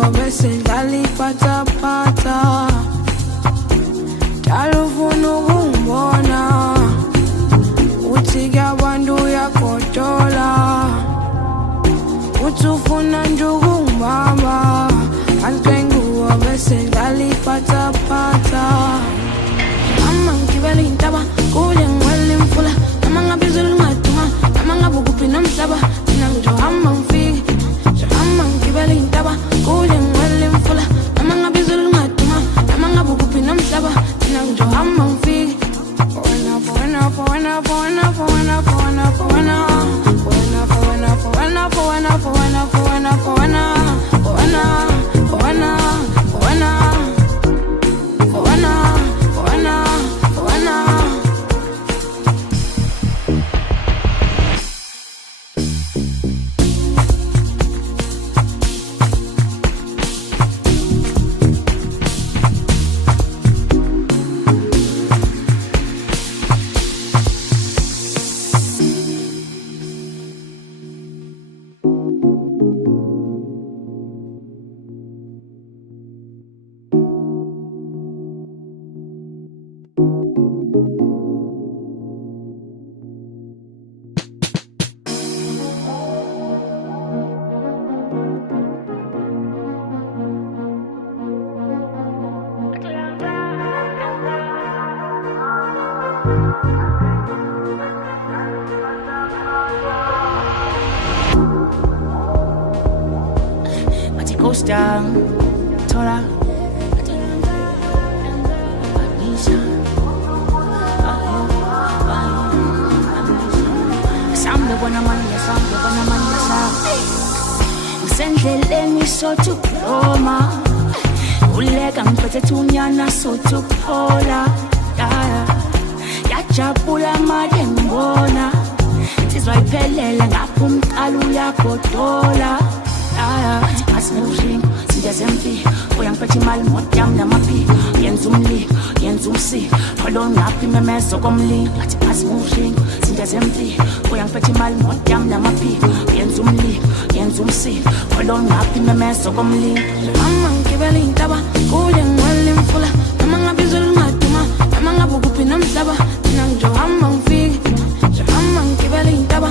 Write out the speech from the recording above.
nguwe bese dlala ipatapata. Dala ufuna ukungibona uthi kuyabantu uyagodola, uthi ufuna nje ukungibamba anti nguwe bese dlala ipatapata. Ama ngigibela intaba kule ngwele imfula, noma ngabe izulu lingaduma, noma ngabe ukuphi nomhlaba, mina ngizohamba ngifike. Ama ngigibela intaba kule ngwele imfula, noma ngabe izulu lingaduma, noma ngabe ukuphi nomhlaba, mina ngizohamba ngifike. Goes down, Tora. Sendleleni sotukroma uleka ngiphethe thunyana sotukhola yajabula manje ngibona insizwa iphelela ngapha umqala uyagodola. Asingushingo sindezempi uyangiphethe imali modam namapi yenza umli yenza umsi kholo ngaphi memezo komlingo athi asingushingo sindezempi uyangiphethe imali modam namapi yenza umli yenza umsi kholo ngaphi memezo komlingo. Ama ngigibela intaba kule ngwele imfula, noma ngabe izulu lingaduma, noma ngabe ukuphi nomhlaba, mina ngizohamba ngifike. Ama ngigibela intaba